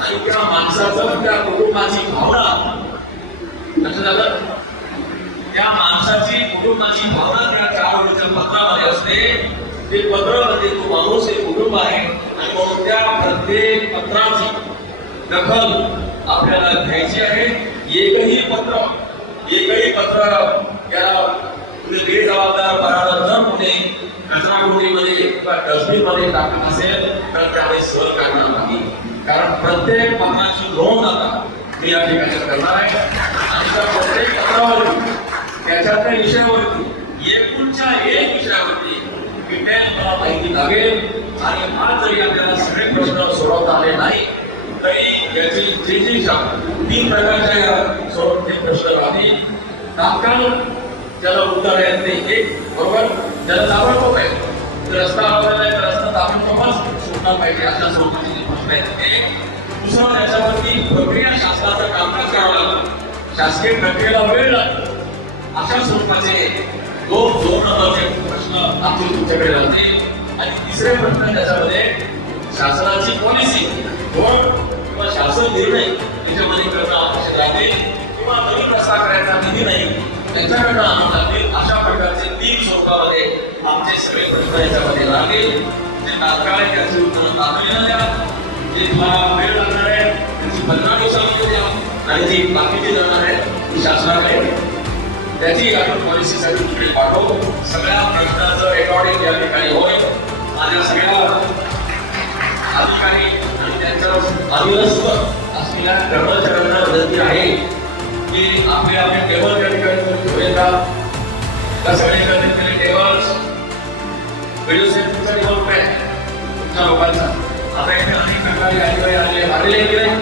आणि त्या माणसाचं त्या कुटुंबाची भावना. लक्षात आलं त्या माणसाची कुटुंबाची भावना त्या चार ओळीच्या पत्रामध्ये असते. ते पत्र म्हणजे तो माणूस हे कुटुंब आहे. आणि म्हणून त्या प्रत्येक पत्राची दखल आपल्याला घ्यायची आहे. एकही पत्र एकही पत्र त्याला तुम्ही बेजबाबदार परावर न होणे कचरा किंवा डस्टबिनमध्ये टाकत असेल तर त्यामध्ये सर करणार नाही. कारण प्रत्येक पत्राची नोंद आता मी या ठिकाणी करणार आहे. आणि त्या प्रत्येक पत्रावरती त्याच्या त्या विषयावरती एकूणच्या एक विषयावरती डिटेल मला माहिती लागेल. आणि आज जरी आपल्याला सगळे प्रश्न सोडवता आले नाही तरी याची जे जे तीन प्रकारच्या या सोडवते प्रश्न राहतील तात्काळ त्याला उत्तर आहे ते एक बरोबर? त्याला ताबडतोब आहे. रस्ता आवडला तर रस्ता ताबडतोबच सुटला पाहिजे अशा स्वरूपाचे प्रश्न आहेत दुसरं त्याच्यावरती प्रक्रिया शासनाचं कामकाज करावं लागतं शासकीय प्रक्रियेला वेळ लागतो अशा स्वरूपाचे दोन दोन नंबरचे प्रश्न आमचे तुमच्याकडे लावते आणि तिसरे प्रश्न त्याच्यामध्ये शासनाची पॉलिसी धोरण किंवा शासन निर्णय याच्यामध्ये करणं आवश्यक आहे. किंवा नवीन रस्ता करायचा निधी नाही त्यांच्याकडनं आम्हाला लागतील अशा प्रकारचे तीन स्वरूपामध्ये आमचे प्रश्न याच्यामध्ये लागतील ते तात्काळ त्याची उत्तरं तातडीनं द्या जे तुम्हाला वेळ लागणार आहे त्याची पंधरा दिवसामध्ये द्या आणि जी बाकीची जाणार आहे ती शासनाकडे त्याची आपण पॉलिसीसाठी तिकडे पाठवू सगळ्या प्रश्नाचं रेकॉर्डिंग या ठिकाणी होईल माझ्या सगळ्या अधिकारी आणि त्यांचं अधीनस्थ असलेल्या कर्मचाऱ्यांना विनंती आहे की आपले आपले टेबल त्या ठिकाणी करून ठेवूयात व्हिडिओ सेट तुमचा टेबल काय तुमच्या लोकांचा. आता इथे अनेक प्रकारे अधिकारी आले आलेले की नाही